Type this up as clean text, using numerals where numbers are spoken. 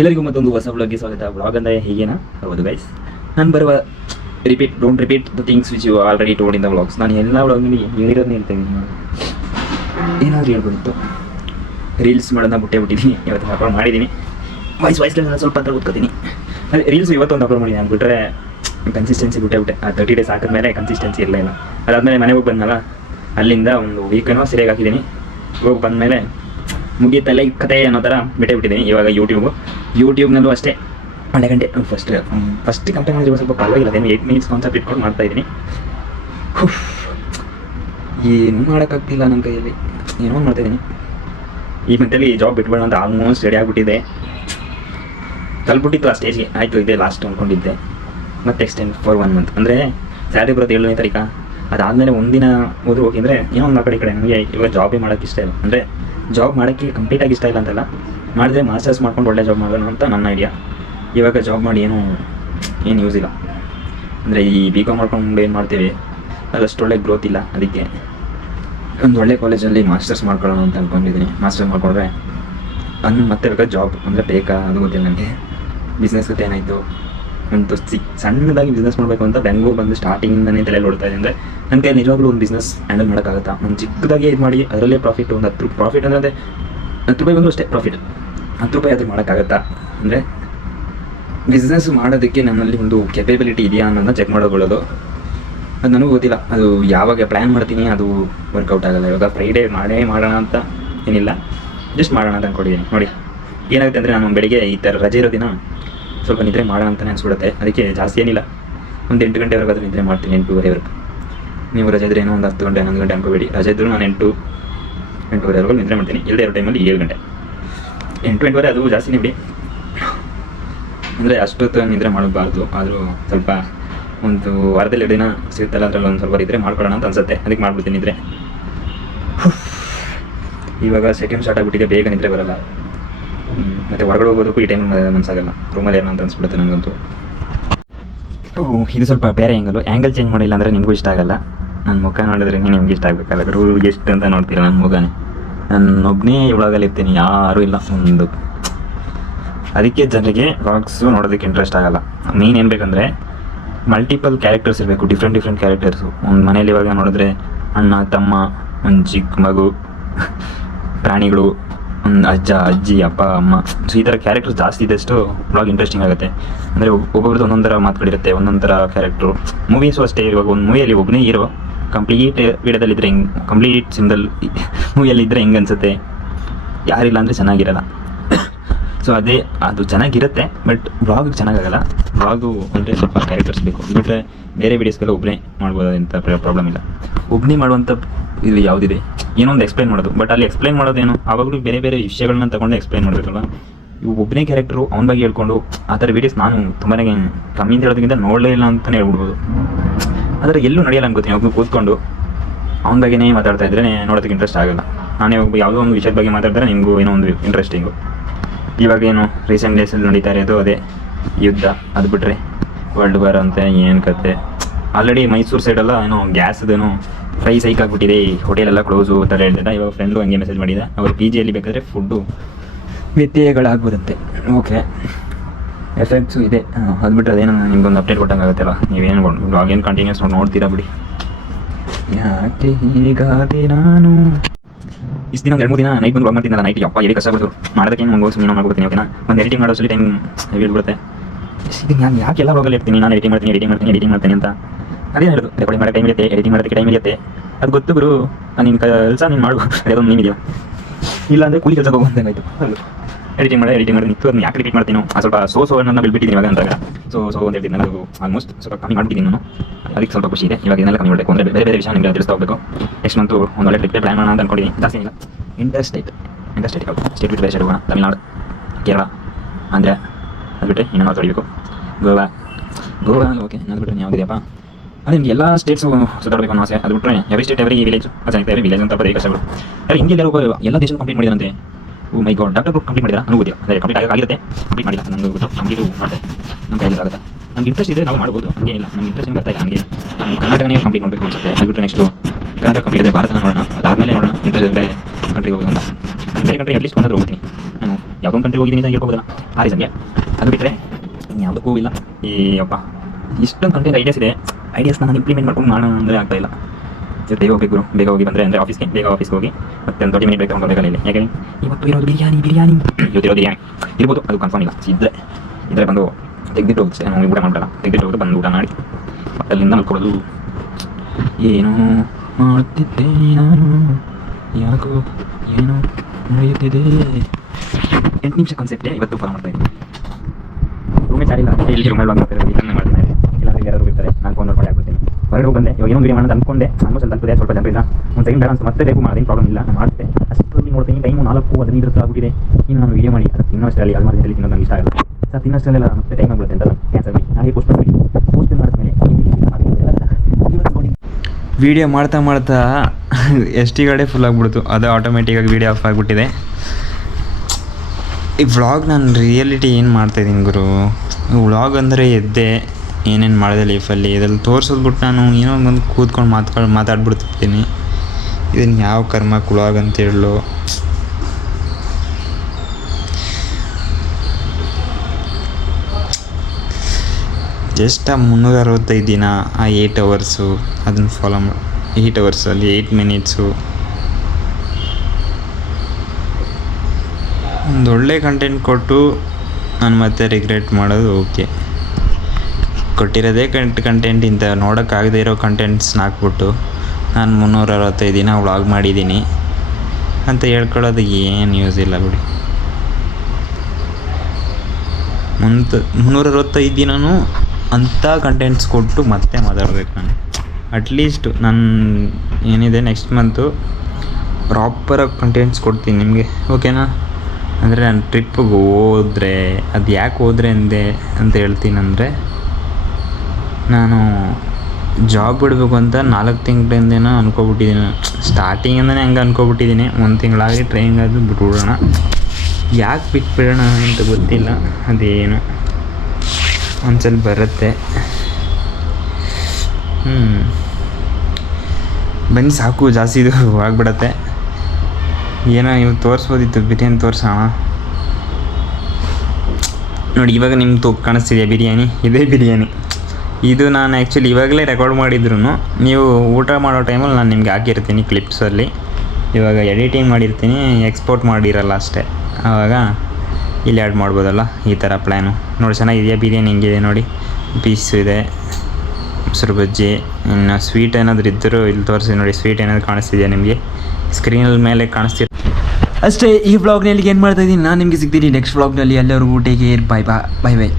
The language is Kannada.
ಎಲ್ಲರಿಗೂ ಮತ್ತೊಂದು ಹೊಸ ಬ್ಲಾಗ್ಗೆ ಸ್ವಾಗತ. ಬ್ಲಾಗ್ ಅಂದರೆ ಹೀಗೇನಾ? ಹೌದು ಗೈಸ್, ನಾನು ಬರುವ don't repeat the things which you already told in the vlogs. ನಾನು ಎಲ್ಲ ವ್ಲಾಗ್ನಲ್ಲಿ ಹೇಳಿರೋದನ್ನ ಹೇಳ್ತೇನೆ. ಏನಾದರೂ ಹೇಳ್ಬೋದಿತ್ತು. ರೀಲ್ಸ್ ಮಾಡೋದನ್ನ ಬಿಟ್ಟಿದ್ದೀನಿ. ಇವತ್ತು ಅಪ್ಲೋಡ್ ಮಾಡಿದ್ದೀನಿ. ವಾಯ್ಸ್ ಸ್ವಲ್ಪ ಅಂತ ಕೂತ್ಕೋತೀನಿ. ಅದೇ ರೀಲ್ಸ್ ಇವತ್ತೊಂದು ಅಪ್ಲೋಡ್ ಮಾಡಿದ್ದೀನಿ. ನಾನು ಬಿಟ್ಟರೆ ಕನ್ಸಿಸ್ಟೆನ್ಸಿ ಬಿಟ್ಟೆ. ಆ 30 ಡೇಸ್ ಹಾಕಿದ್ಮೇಲೆ ಕನ್ಸಿಸ್ಟೆನ್ಸಿ ಇರಲಿಲ್ಲ. ಅದಾದಮೇಲೆ ಮನೆಗೆ ಹೋಗಿ ಬಂದನಲ್ಲ, ಅಲ್ಲಿಂದ ಒಂದು ವೀಕೇನೋ ಸರಿಯಾಗಿ ಹಾಕಿದ್ದೀನಿ. ಹೋಗಿ ಬಂದಮೇಲೆ ಮುಗಿಯುತ್ತಲ್ಲ ಈ ಕತೆ ಅನ್ನೋ ಥರ ಬಿಟ್ಟಿದ್ದೀನಿ. ಇವಾಗ ಯೂಟ್ಯೂಬ್ನಲ್ಲೂ ಅಷ್ಟೇ ಒಂದೇ ಗಂಟೆ ಫಸ್ಟ್ ಕಂಪ್ಲೀಟ್ ಮಾಡಿದ್ರೆ ಸ್ವಲ್ಪ ಪರವಾಗಿಲ್ಲ. 8 ಮಿನಿಟ್ಸ್ ಕಾನ್ಸೆಪ್ಟ್ ಇಟ್ಕೊಂಡು ಮಾಡ್ತಾಯಿದ್ದೀನಿ. ಏನೂ ಮಾಡೋಕ್ಕಾಗ್ತಿಲ್ಲ ನನ್ನ ಕೈಯಲ್ಲಿ. ಏನೋ ಮಾಡ್ತಾಯಿದ್ದೀನಿ. ಈ ಮಂತಲ್ಲಿ ಜಾಬ್ ಬಿಟ್ಬೇಡ ಅಂತ ಆಲ್ಮೋಸ್ಟ್ ರೆಡಿ ಆಗಿಬಿಟ್ಟಿದೆ. ತಲುಪಿಟ್ಟಿತ್ತು ಆ ಸ್ಟೇಜ್ಗೆ. ಆಯಿತು, ಇದೇ ಲಾಸ್ಟ್ ಅಂದ್ಕೊಂಡಿದ್ದೆ. ಮತ್ತೆ ಎಕ್ಸ್ಟೆಂಡ್ ಫಾರ್ 1 ಮಂತ್ ಅಂದರೆ ಸ್ಯಾಲ್ರಿ ಬರೋದು 7ನೇ ತಾರೀಕು. ಅದಾದಮೇಲೆ ಒಂದಿನ ಹೋದ್ರು ಹೋಗಿ ಅಂದರೆ ಏನೋ ಒಂದು ಆ ಕಡೆ ನನಗೆ ಇವಾಗ ಜಾಬೇ ಮಾಡೋಕ್ಕೆ ಇಷ್ಟ ಇಲ್ಲ. ಅಂದರೆ ಜಾಬ್ ಮಾಡೋಕ್ಕೆ ಕಂಪ್ಲೀಟಾಗಿ ಇಷ್ಟ ಇಲ್ಲ ಅಂತಲ್ಲ, ಮಾಡಿದ್ರೆ ಮಾಸ್ಟರ್ಸ್ ಮಾಡ್ಕೊಂಡು ಒಳ್ಳೆ ಜಾಬ್ ಮಾಡೋಣ ಅಂತ ನನ್ನ ಐಡಿಯಾ. ಇವಾಗ ಜಾಬ್ ಮಾಡಿ ಏನು ಯೂಸ್ ಇಲ್ಲ. ಅಂದರೆ ಈ BCom ಮಾಡ್ಕೊಂಡು ಏನು ಮಾಡ್ತೀವಿ, ಅದಷ್ಟು ಒಳ್ಳೆ ಗ್ರೋತ್ ಇಲ್ಲ. ಅದಕ್ಕೆ ಒಂದು ಒಳ್ಳೆ ಕಾಲೇಜಲ್ಲಿ ಮಾಸ್ಟರ್ಸ್ ಮಾಡ್ಕೊಳ್ಳೋಣ ಅಂತ ಅಂದ್ಕೊಂಡಿದ್ದೀನಿ. ಮಾಸ್ಟರ್ಸ್ ಮಾಡಿಕೊಂಡ್ರೆ ಮತ್ತೆ ಬೇಕಾದ್ರೆ ಜಾಬ್ ಅಂದರೆ ಬೇಕಾ ಅದು ಗೊತ್ತಿಲ್ಲ ನನಗೆ. ಬಿಸ್ನೆಸ್ ಜೊತೆ ಏನಾಯಿತು ಒಂದು ಸಣ್ಣದಾಗಿ ಬಿಸ್ನೆಸ್ ಮಾಡಬೇಕು ಅಂತ ಬೆಂಗಳೂರು ಬಂದು ಸ್ಟಾರ್ಟಿಂಗಿಂದನೇ ತಲೆಯಲ್ಲಿ ಓಡ್ತಾ ಇದೆ. ಅಂದರೆ ನನ್ನ ಕೈ ನಿಜವಾಗ್ಲೂ ಒಂದು ಬಿಸ್ನೆಸ್ ಹ್ಯಾಂಡಲ್ ಮಾಡೋಕ್ಕಾಗುತ್ತಾ? ಒಂದು ಚಿಕ್ಕದಾಗಿ ಇದು ಮಾಡಿ ಅದರಲ್ಲೇ ಪ್ರಾಫಿಟ್ ಒಂದು 10 ಪ್ರಾಫಿಟ್ ಅಂದರೆ 10 ರೂಪಾಯಿ ಬಂದರೂ ಅಷ್ಟೇ ಪ್ರಾಫಿಟ್. 10 ರೂಪಾಯಿ ಆದರೂ ಮಾಡೋಕ್ಕಾಗತ್ತಾ? ಅಂದರೆ ಬಿಸ್ನೆಸ್ ಮಾಡೋದಕ್ಕೆ ನನ್ನಲ್ಲಿ ಒಂದು ಕೆಪಬಿಲಿಟಿ ಇದೆಯಾ ಅನ್ನೋದನ್ನ ಚೆಕ್ ಮಾಡೋದು. ಅದು ನನಗೂ ಗೊತ್ತಿಲ್ಲ. ಅದು ಯಾವಾಗ ಪ್ಲ್ಯಾನ್ ಮಾಡ್ತೀನಿ ಅದು ವರ್ಕೌಟ್ ಆಗೋಲ್ಲ. ಇವಾಗ ಫ್ರೈಡೇ ಮಾಡೋಣ ಅಂತ ಏನಿಲ್ಲ, ಜಸ್ಟ್ ಮಾಡೋಣ ಅಂತ ಅಂದ್ಕೊಂಡಿದ್ದೀನಿ. ನೋಡಿ ಏನಾಗುತ್ತೆ ಅಂದರೆ, ನಾನು ಬೆಳಿಗ್ಗೆ ಈ ಥರ ರಜೆ ಇರೋ ದಿನ ಸ್ವಲ್ಪ ನಿದ್ರೆ ಮಾಡೋಣ ಅಂತಲೇ ಅನ್ಸ್ಬಿಡುತ್ತೆ. ಅದಕ್ಕೆ ಜಾಸ್ತಿ ಏನಿಲ್ಲ, ಒಂದು 8 ಗಂಟೆವರೆಗೂ ಆದರೂ ನಿದ್ರೆ ಮಾಡ್ತೀನಿ. 8:30ವರೆಗೂ. ನೀವು ರಜೆ ಇದ್ದರೆ ಏನೋ ಒಂದು 10 ಗಂಟೆ 11 ಗಂಟೆ ಅನ್ಕೋಬೇಡಿ. ರಜೆ ಇದ್ದರೂ ನಾನು 8-8:30ವರೆಗೂ ನಿದ್ರೆ ಮಾಡ್ತೀನಿ. ಇಲ್ಲದೇ ಇರೋ ಟೈಮಲ್ಲಿ 7 ಗಂಟೆ 8-8:30 ಅದು ಜಾಸ್ತಿನೇ ಬಿಡಿ. ಅಂದರೆ ಅಷ್ಟೊತ್ತು ನಿದ್ರೆ ಮಾಡಬಾರ್ದು. ಆದರೂ ಸ್ವಲ್ಪ ಒಂದು ವಾರದಲ್ಲಿ 2 ದಿನ ಸಿಗುತ್ತಲ್ಲ, ಅದರಲ್ಲಿ ಒಂದು ಸ್ವಲ್ಪ ನಿದ್ರೆ ಮಾಡ್ಕೊಳ್ಳೋಣ ಅಂತ ಅನ್ಸುತ್ತೆ. ಅದಕ್ಕೆ ಮಾಡ್ಬಿಡ್ತೀನಿ ನಿದ್ರೆ. ಇವಾಗ ಸೆಕೆಂಡ್ ಸ್ಟಾರ್ಟ್ ಆಗಿಬಿಟ್ಟಿದೆ, ಬೇಗ ನಿದ್ರೆ ಬರೋಲ್ಲ. ಮತ್ತು ಹೊರಗಡೆ ಹೋಗೋದಕ್ಕೂ ಈ ಟೈಮ್ ಮನಸ್ಸಾಗಲ್ಲ. ರೂಮಲ್ಲಿ ಏನೋ ಅಂತ ಅನ್ಸ್ಬಿಡುತ್ತೆ ನನಗಂತೂ. ಇದು ಸ್ವಲ್ಪ ಬೇರೆ ಆ್ಯಂಗಲ್ ಚೇಂಜ್ ಮಾಡಿಲ್ಲ ಅಂದರೆ ನಿಮಗೂ ಇಷ್ಟ ಆಗಲ್ಲ. ನನ್ನ ಮುಖ ನೋಡಿದ್ರೆ ನಿಮ್ಗೆ ಇಷ್ಟ ಆಗಬೇಕಲ್ಲ. ರೂಲ್ಗೆ ಎಷ್ಟು ಅಂತ ನೋಡ್ತೀರ ನನ್ನ ಮುಖನೇ. ನಾನೊಬ್ಬನೇ ಇವಾಗಲ್ಲಿ ಇರ್ತೀನಿ, ಯಾರೂ ಇಲ್ಲ ಒಂದು. ಅದಕ್ಕೆ ಜನರಿಗೆ ವ್ಲಾಗ್ಸು ನೋಡೋದಕ್ಕೆ ಇಂಟ್ರೆಸ್ಟ್ ಆಗಲ್ಲ. ಮೇನ್ ಏನು ಬೇಕಂದರೆ ಮಲ್ಟಿಪಲ್ ಕ್ಯಾರೆಕ್ಟರ್ಸ್ ಇರಬೇಕು, ಡಿಫ್ರೆಂಟ್ ಕ್ಯಾರೆಕ್ಟರ್ಸು. ಒಂದು ಮನೇಲಿ ಇವಾಗ ನೋಡಿದ್ರೆ ಅಣ್ಣ ತಮ್ಮ, ಒಂದು ಚಿಕ್ಕ ಮಗು, ಪ್ರಾಣಿಗಳು, ಒಂದು ಅಜ್ಜ ಅಜ್ಜಿ ಅಪ್ಪ ಅಮ್ಮ. ಸೊ ಈ ಥರ ಕ್ಯಾರೆಕ್ಟರ್ಸ್ ಜಾಸ್ತಿ ಇದ್ದಷ್ಟು ವ್ಲಾಗ್ ಇಂಟ್ರೆಸ್ಟಿಂಗ್ ಆಗುತ್ತೆ. ಅಂದರೆ ಒಬ್ಬೊಬ್ರದ್ದು ಒಂದೊಂಥರ ಮಾತುಗಳಿರುತ್ತೆ, ಒಂದೊಂಥರ ಕ್ಯಾರೆಕ್ಟ್ರು. ಮೂವೀಸು ಅಷ್ಟೇ. ಇವಾಗ ಒಂದು ಮೂವಿಯಲ್ಲಿ ಒಬ್ಬನೇ ಹೀರೋ ಕಂಪ್ಲೀಟ್ ವೀಡಿಯೋದಲ್ಲಿದ್ದರೆ ಕಂಪ್ಲೀಟ್ ಸಿಮ್ದಲ್ಲಿ ಮೂವಿಯಲ್ಲಿದ್ದರೆ ಹೆಂಗೆ ಅನಿಸುತ್ತೆ? ಯಾರಿಲ್ಲ ಅಂದರೆ ಚೆನ್ನಾಗಿರಲ್ಲ. ಸೊ ಅದು ಚೆನ್ನಾಗಿರುತ್ತೆ, ಬಟ್ ವ್ಲಾಗ್ ಚೆನ್ನಾಗಾಗಲ್ಲ. ವ್ಲಾಗು ಅಂದರೆ ಸ್ವಲ್ಪ ಕ್ಯಾರೆಕ್ಟರ್ಸ್ ಬೇಕು. ಬಿಟ್ಟರೆ ಬೇರೆ ವೀಡಿಯೋಸ್ಗೆಲ್ಲ ಒಬ್ಬನೇ ಮಾಡ್ಬೋದು ಅಂತ ಪ್ರಾಬ್ಲಮ್ ಇಲ್ಲ. ಒಬ್ಬನೇ ಮಾಡುವಂಥ ಇದು ಯಾವುದಿದೆ, ಏನೋ ಒಂದು ಎಕ್ಸ್ಪ್ಲೈನ್ ಮಾಡೋದು. ಬಟ್ ಅಲ್ಲಿ ಎಕ್ಸ್ಪ್ಲೈನ್ ಮಾಡೋದೇನು, ಆವಾಗಲೂ ಬೇರೆ ವಿಷಯಗಳನ್ನ ತಗೊಂಡು ಎಕ್ಸ್ಪ್ಲೈನ್ ಮಾಡಬೇಕಲ್ಲ. ಇವು ಒಬ್ಬನೇ ಕ್ಯಾರೆಕ್ಟರು ಅವನ ಬಗ್ಗೆ ಹೇಳ್ಕೊಂಡು ಆ ಥರ ವೀಡಿಯೋಸ್ ನಾನು ತುಂಬಾ ಕಮ್ಮಿ ಅಂತ ಹೇಳೋದಕ್ಕಿಂತ ನೋಡಲೇ ಇಲ್ಲ ಅಂತಲೇ ಹೇಳ್ಬಿಡ್ಬೋದು. ಆದರೆ ಎಲ್ಲೂ ನಡೆಯಲ್ಲ ಅನ್ಕೋತೀನಿ. ಒಬ್ಬರು ಕೂತ್ಕೊಂಡು ಅವನ ಬಗ್ಗೆನೇ ಮಾತಾಡ್ತಾ ಇದ್ದರೆ ನೋಡೋದಕ್ಕೆ ಇಂಟ್ರೆಸ್ಟ್ ಆಗಲ್ಲ. ನಾನೇ ಒಬ್ಬ ಯಾವುದೋ ಒಂದು ವಿಷಯದ ಬಗ್ಗೆ ಮಾತಾಡ್ತಾರೆ ನಿಮಗೂ ಏನೋ ಒಂದು ಇಂಟ್ರೆಸ್ಟಿಂಗು. ಇವಾಗ ಏನು ರೀಸೆಂಟ್ ಡೇಸಲ್ಲಿ ನಡೀತಾ ಇರೋದು ಅದೇ ಯುದ್ಧ. ಅದು ಬಿಟ್ಟರೆ ವರ್ಲ್ಡ್ ವಾರ್ ಅಂತ ಏನು ಕತೆ. ಆಲ್ರೆಡಿ ಮೈಸೂರು ಸೈಡೆಲ್ಲ ಏನೋ ಗ್ಯಾಸ್ದೇನೋ ಪ್ರೈಸ್ ಹೈಕ್ ಆಗಿಬಿಟ್ಟಿದೆ, ಹೋಟೆಲೆಲ್ಲ ಕ್ಲೋಸು ಥರ ಹೇಳ್ತಿದ್ದ. ಇವಾಗ ಫ್ರೆಂಡು ಹಂಗೆ ಮೆಸೇಜ್ ಮಾಡಿದೆ, ಅವ್ರು PGಯಲ್ಲಿ ಬೇಕಾದರೆ ಫುಡ್ಡು ವ್ಯತ್ಯಯಗಳಾಗ್ಬೋದಂತೆ. ಓಕೆ, ಎಫೆಕ್ಟ್ಸು ಇದೆ. ಅದು ಬಿಟ್ಟರೆ ಅದೇನೋ ನಿಮ್ಗೊಂದು ಅಪ್ಡೇಟ್ ಕೊಟ್ಟಂಗೆ ಆಗುತ್ತಲ್ಲ. ನೀವೇನು ಬ್ಲಾಗ್ ಏನು ಕಂಟಿನ್ಯೂಸ್ ನೋಡ್ತೀರಾ ಬಿಡಿ. ಯಾಕೆ ಹೀಗಾದೆ ನಾನು ಇಷ್ಟು ದಿನ 2-3 ದಿನ ನೈಟ್ ಬಂದು ಬ್ಲಾಗ್ ಮಾಡ್ತೀನಿ. ನೈಟ್ ಅಪ್ಪ ಎಲ್ಲಿ ಕಷ್ಟ ಬಿಡ್ತು ಮಾಡೋದಕ್ಕೆ ಏನು ಹೋಗಿ ಸುಮ್ಮನೆ ಮಾಡ್ಕೊಡ್ತೀನಿ. ಓಕೆನಾ, ಒಂದು ಎಡಿಟಿಂಗ್ ಮಾಡೋಸಲಿ ಟೈಮ್ ಹೇಳ್ಬಿಡುತ್ತೆ. ನಾನು ಯಾಕೆಲ್ಲ ಬ್ಲಾಗಲ್ಲಿ ಇರ್ತೀನಿ, ನಾನು ಎಡಿಟಿಂಗ್ ಮಾಡ್ತೀನಿ ಅಂತ ಅದೇ ಹೇಳೋದು. ರೆಕಾರ್ಡಿಂಗ್ ಮಾಡೋ ಟೈಮ್ ಇರುತ್ತೆ, ಎಡಿಟಿಂಗ್ ಮಾಡೋದಕ್ಕೆ ಟೈಮ್ ಇರುತ್ತೆ. ಅದು ಗೊತ್ತು ಗುರು. ನಿನ್ನ ಕೆಲಸ ನೀನು ಮಾಡು, ಅದೊಂದು ನೀನಿದೆಯೋ ಇಲ್ಲ ಅಂದರೆ ಕೂಲಿ ಕೆಲಸ ಹೋಗುವಂತೆ ಆಯಿತು. ಎಡಿಟಿಂಗ್ ಮಾಡಿ ನಿಂತು ಅದನ್ನ ಯಾಕೆ ರಿಪೀಟ್ ಮಾಡ್ತೀನಿ. ಸ್ವಲ್ಪ ಸೋವನ್ನು ಬಿಟ್ಬಿಟ್ಟಿದ್ದೀನಿ ಇವಾಗ ಅಂತಾಗ. ಸೊ ಅಂತ ಹೇಳ್ತೀನಿ. ಅದು ಆಲ್ಮೋಸ್ಟ್ ಸ್ವಲ್ಪ ಕಮ್ಮಿ ಮಾಡಿಬಿಟ್ಟಿದ್ದೀನಿ ನಾನು. ಅದಕ್ಕೆ ಸ್ವಲ್ಪ ಖುಷಿ ಇದೆ. ಇವಾಗ ಇದನ್ನೆಲ್ಲ ಕಮ್ಮಿ ಮಾಡಬೇಕು ಅಂದರೆ ಬೇರೆ ವಿಷಯ ನಿಮಗೆ ತಿಳಿಸ್ತಾ ಹೋಗಬೇಕು. ನೆಕ್ಸ್ಟ್ ಮಂತು ಒಂದು ಒಳ್ಳೆ ಟ್ರಿಪ್ ಪ್ಲಾನ್ ಮಾಡೋಣ ಅಂತ ಅಂದ್ಕೊಂಡಿದ್ದೀನಿ. ಜಾಸ್ತಿ ಇಲ್ಲ, ಇಂಟರ್ಸ್ಟೇಟ್ ಸ್ಟೇಟ್ ಬಿಟ್ಟು ಬೇರೆ ಸೈಡ್ ಹೋಗೋಣ. ತಮಿಳ್ನಾಡು, ಕೇರಳ, ಆಂಧ್ರ, ಅದು ಬಿಟ್ಟರೆ ಇನ್ನೂ ತೊಳಿಬೇಕು. ಗೋವಾ ಓಕೆ. ಅದು ಬಿಟ್ಟರೆ ಯಾವುದಿದೆಯಪ್ಪ, ಅದೇ ನಿಮಗೆ ಎಲ್ಲ ಸ್ಟೇಟ್ಸು ಸುತ್ತಾಡಬೇಕು ಅನ್ನೋ ಆಸೆ. ಅದು ಬಿಟ್ಟರೆ ಎವ್ರಿ ಸ್ಟೇಟ್ ಎವ್ರಿ ವಿಲೇಜ್. ಅದು ಚೆನ್ನಾಗಿ ವಿಲೇಜ್ ಅಂತ ಬರೀ ಕಷ್ಟಗಳು. ಯಾರು ಹಿಂಗೆ ಎಲ್ಲ ದೇಶ ಕಂಪ್ಲೀಟ್ ಮಾಡಿದಂತೆ. ಓ ಮೈ ಗಾಡ್, ಡಾಕ್ಟರ್ ಕಂಪ್ಲೀಟ್ ಮಾಡಿದ್ರೆ ನನಗೂ ಗೊತ್ತಿಲ್ಲ. ಅದೇ ಕಂಪ್ಲೀಟ್ ಆಗಿರುತ್ತೆ, ಕಂಪ್ಲೀಟ್ ಮಾಡಿಲ್ಲ. ನನಗೂ ಗೊತ್ತು, ಕಂಪ್ಲೀಟು ಮಾಡಿದೆ. ನಮ್ಮ ಕೈಯಲ್ಲಿ ಆಗುತ್ತೆ. ನಮ್ಗೆ ಇಂಟ್ರೆಸ್ಟ್ ಇದೆ, ನಾವು ಮಾಡ್ಬೋದು. ಹಂಗೇನಿಲ್ಲ, ನಮ್ಗೆ ಇಂಟ್ರೆಸ್ಟ್ ಬರ್ತಾ ಇಲ್ಲ. ನನಗೆ ಕರ್ನಾಟಕನೇ ಕಂಪ್ಲೀಟ್ ಮಾಡಬೇಕು ಅನ್ಸುತ್ತೆ. ಅದು ಬಿಟ್ಟರೆ ನೆಕ್ಸ್ಟು ಕರ್ನಾಟಕ ಕಂಪ್ಲೀಟ್ ಇದೆ, ಭಾರತ ನೋಡೋಣ. ಅದಾದಮೇಲೆ ನೋಡೋಣ ಇಂಟ್ರೆಸ್ಟ್ ಇದ್ದರೆ ಕಂಟ್ರಿಗೆ ಹೋಗೋದು ಅಂತ. ಬೇರೆ ಕಂಟ್ರಿ ಅಟ್ಲೀಸ್ಟ್ ಒಂದಾದ್ರೂ ಹೋಗ್ತೀನಿ ನಾನು. ಯಾವುದೋ ಒಂದು ಕಂಟ್ರಿ ಹೋಗಿದ್ದೀನಿ ಅಂತ ಹೇಳ್ಬೋದಲ್ಲ ಆ ರೀಸನ್ಗೆ. ಅದು ಬಿಟ್ಟರೆ ಯಾವುದಕ್ಕೂ ಇಲ್ಲ. ಈ ಅಪ್ಪ ಇಷ್ಟೊಂದು ಕಂಟೆಂಟ್ ಐಡಿಯಾಸ್ ಇದೆ, ಐಡಿಯಾಸ್ನ ನಾನು ಇಂಪ್ಲಿಮೆಂಟ್ ಮಾಡ್ಕೊಂಡು ಮಾಡೋಣ ಅಂದರೆ ಆಗ್ತಾಯಿಲ್ಲ. ಬೇಗ ಹೋಗ್ಬೇಕು ಗುರು, ಬೇಗ ಹೋಗಿ ಬಂದರೆ ಅಂದರೆ ಬೇಗ ಆಫೀಸ್ಗೆ ಹೋಗಿ ಮತ್ತೆ ಒಂದು 30 ಮಿನಿಟ್ ಬೇಕು ತಗೊಂಡು ಇಲ್ಲಿ. ಯಾಕೆ ಇವತ್ತು ಇರೋದು ಬಿರಿಯಾನಿ ಇವತ್ತಿರೋ ಬಿರಿಯಾನಿ ಇರ್ಬೋದು, ಅದು ಕನ್ಫರ್ಮ್ ಇಲ್ಲ. ಇದ್ರೆ ಬಂದು ತೆಗೆದಿಟ್ಟು ಹೋಗುತ್ತೆ, ನಾವು ಊಟ ಮಾಡ್ಬಿಡಲ್ಲ, ತೆಗೆದಿಟ್ಟು ಹೋಗೋದು ಬಂದು ಊಟ ಮಾಡಿ ಮತ್ತೆ ಅಲ್ಲಿಂದ ಮಲ್ಕೊಳ್ಳೋದು. ಏನೋ ಮಾಡುತ್ತಿದ್ದೆ ನಾನು, ಯಾಕೋ ಏನೋ ನಡೆಯುತ್ತಿದೆ. 8 ನಿಮಿಷ ಕಾನ್ಸೆಪ್ಟೇ ಇವತ್ತು ಫಾಲೋ ಮಾಡ್ತಾ ಇದ್ದೀನಿ. ರೂಮೇಟ್ ಆಗಿಲ್ಲ, ಇಲ್ಲಿ ರೂಮಲ್ಲಿ ಮಾಡ್ತಾರೆ, ಇದನ್ನು ಮಾಡ್ತಾರೆ, ಇಲ್ಲಾಂದ್ರೆ ಯಾರು ಇರ್ತಾರೆ. ನಾನು ಫೋನ್ ನೋಡ್ಕೊಂಡು ಆಗ್ಬಿಡ್ತೀನಿ. ಹೊರಗೆ ಬಂದೆ, ಇವಾಗ ಏನೋ ವಿಡಿಯೋ ಮಾಡೋದು ಅಂದ್ಕೊಂಡೆ, ನಾನು ಸ್ವಲ್ಪ ತಲುಪಿದೆ, ಸ್ವಲ್ಪ ಜನರಿಂದ ಒಂದು ಸೆಕೆಂಡ್ ಬ್ಯಾಲೆನ್ಸ್ ಮತ್ತೆ ಬೇಕು ಮಾಡೋದೇನು ಪ್ರಾಬ್ಲಮ್ ಇಲ್ಲ, ನಾನು ಮಾಡ್ತೆ. ಅಷ್ಟೊಂದು ನೋಡ್ತೀನಿ, ಟೈಮು 4:15 ಆಗ್ಬಿಟ್ಟಿದೆ. ಇನ್ನು ನಾನು ವಿಡಿಯೋ ಮಾಡಿ ಅದು ತಿನ್ನೋಷ್ಟರಲ್ಲಿ ಅಲ್ಲಿ ತಿನ್ನೋದು ನನಗೆ ಇಷ್ಟ ಆಗಲ್ಲ. ಸರ್ ತಿನ್ನೋಷ್ಟರಲ್ಲೆಲ್ಲ ಮತ್ತೆ ಟೈಮ್ ಆಗ್ಬಿಡುತ್ತೆ ಅಂತ ಕ್ಯಾನ್ಸಲ್ ಮಾಡಿ ಹಾಗೆ ಪೋಸ್ಟ್ ಮಾಡಿದ್ಮೇಲೆ ವೀಡಿಯೋ ಮಾಡ್ತಾ ಎಸ್ ಟಿ ಗಾರ್ಡೇ ಫುಲ್ ಆಗಿಬಿಡ್ತು. ಅದು ಆಟೋಮೆಟಿಕಾಗಿ ವೀಡಿಯೋ ಆಫ್ ಆಗಿಬಿಟ್ಟಿದೆ. ಈ ವ್ಲಾಗ್ ನಾನು ರಿಯಾಲಿಟಿ ಏನು ಮಾಡ್ತಾಯಿದ್ದೀನಿ ಗುರು. ವ್ಲಾಗ್ ಅಂದರೆ ಎದ್ದೆ ಏನೇನು ಮಾಡಿದೆ ಲೈಫಲ್ಲಿ ಇದರಲ್ಲಿ ತೋರಿಸೋದು ಬಿಟ್ಟು ನಾನು ಏನೋ ಒಂದು ಕೂತ್ಕೊಂಡು ಮಾತಾಡ್ಬಿಡ್ತಿರ್ತೀನಿ. ಇದನ್ನು ಯಾವ ಕರ್ಮ ವ್ಲಾಗ್ ಅಂತ ಹೇಳಲು. ಜಸ್ಟ್ ಆ 365 ದಿನ ಆ 8 ಅವರ್ಸು ಅದನ್ನು ಫಾಲೋ ಮಾಡಿ 8 ಅವರ್ಸಲ್ಲಿ 8 ಮಿನಿಟ್ಸು ಒಂದು ಒಳ್ಳೆ ಕಂಟೆಂಟ್ ಕೊಟ್ಟು ನಾನು ಮತ್ತೆ ರಿಗ್ರೆಟ್ ಮಾಡೋದು ಓಕೆ. ಕೊಟ್ಟಿರೋದೇ ಕಂಟೆಂಟ್ ಇಂಥ ನೋಡೋಕ್ಕಾಗದೇ ಇರೋ ಕಂಟೆಂಟ್ಸ್ನ ಹಾಕ್ಬಿಟ್ಟು ನಾನು 365 ದಿನ ವ್ಲಾಗ್ ಮಾಡಿದ್ದೀನಿ ಅಂತ ಹೇಳ್ಕೊಳ್ಳೋದು ಏನು ಯೂಸ್ ಇಲ್ಲ ಬಿಡಿ. 365 ದಿನವೂ ಅಂಥ ಕಂಟೆಂಟ್ಸ್ ಕೊಟ್ಟು ಮತ್ತೆ ಮಾತಾಡ್ಬೇಕು ನಾನು. ಅಟ್ಲೀಸ್ಟ್ ನಾನು ಏನಿದೆ ನೆಕ್ಸ್ಟ್ ಮಂತು ಪ್ರಾಪರಾಗಿ ಕಂಟೆಂಟ್ಸ್ ಕೊಡ್ತೀನಿ ನಿಮಗೆ, ಓಕೆನಾ? ಅಂದರೆ ನಾನು ಟ್ರಿಪ್ಪಿಗೆ ಹೋದರೆ ಅದು ಯಾಕೆ ಹೋದರೆ ಅಂತ ಹೇಳ್ತೀನಿ. ಅಂದರೆ ನಾನು ಜಾಬ್ ಬಿಡಬೇಕು ಅಂತ 4 ತಿಂಗಳಿಂದೇನೋ ಅನ್ಕೊಬಿಟ್ಟಿದ್ದೀನಿ. ಸ್ಟಾರ್ಟಿಂಗಿಂದನೇ ಹಂಗೆ ಅನ್ಕೊಬಿಟ್ಟಿದ್ದೀನಿ. 1 ತಿಂಗಳಾಗಿ ಟ್ರೈನಿಂಗ್ ಅದು ಬಿಟ್ಬಿಡೋಣ, ಯಾಕೆ ಬಿಟ್ಬಿಡೋಣ ಅಂತ ಗೊತ್ತಿಲ್ಲ. ಅದೇನು ಒಂದ್ಸಲ ಬರುತ್ತೆ. ಬನ್ನಿ ಸಾಕು, ಜಾಸ್ತಿ ಇದು ಆಗ್ಬಿಡತ್ತೆ. ಏನೋ ನೀವು ತೋರಿಸ್ಬೋದಿತ್ತು, ಬಿರಿಯಾನಿ ತೋರಿಸೋಣ ನೋಡಿ. ಇವಾಗ ನಿಮ್ಗೆ ಕಾಣಿಸ್ತಿದೆಯಾ ಬಿರಿಯಾನಿ? ಇದೇ ಬಿರಿಯಾನಿ. ಇದು ನಾನು ಆ್ಯಕ್ಚುಲಿ ಇವಾಗಲೇ ರೆಕಾರ್ಡ್ ಮಾಡಿದ್ರು ನೀವು ಊಟ ಮಾಡೋ ಟೈಮಲ್ಲಿ ನಾನು ನಿಮ್ಗೆ ಹಾಕಿರ್ತೀನಿ ಕ್ಲಿಪ್ಸಲ್ಲಿ. ಇವಾಗ ಎಡಿಟಿಂಗ್ ಮಾಡಿರ್ತೀನಿ, ಎಕ್ಸ್ಪೋರ್ಟ್ ಮಾಡಿರಲ್ಲ ಅಷ್ಟೇ. ಆವಾಗ ಇಲ್ಲಿ ಆ್ಯಡ್ ಮಾಡ್ಬೋದಲ್ಲ, ಈ ಥರ ಪ್ಲ್ಯಾನು. ನೋಡಿ ಚೆನ್ನಾಗಿದೆಯಾ ಬಿರಿಯಾನಿ? ಹಿಂಗಿದೆ ನೋಡಿ, ಪೀಸು ಇದೆ, ಮೊಸರು ಬಜ್ಜಿ. ಇನ್ನು ಸ್ವೀಟ್ ಏನಾದರೂ ಇದ್ದರೂ ಇಲ್ಲಿ ತೋರಿಸಿ ನೋಡಿ. ಸ್ವೀಟ್ ಏನಾದರೂ ಕಾಣಿಸ್ತಿದೆಯಾ ನಿಮಗೆ? ಸ್ಕ್ರೀನಲ್ಲಿ ಮೇಲೆ ಕಾಣಿಸ್ತಿದೆ ಅಷ್ಟೇ. ಈ ವ್ಲಾಗ್ನಲ್ಲಿ ಏನು ಮಾಡ್ತಾ ಇದ್ದೀನಿ, ನಾನು ನಿಮಗೆ ಸಿಗ್ತೀನಿ ನೆಕ್ಸ್ಟ್ ವ್ಲಾಗ್ನಲ್ಲಿ. ಎಲ್ಲರಿಗೂ ಟೇಕ್ ಕೇರ್, ಬಾಯ್ ಬಾಯ್.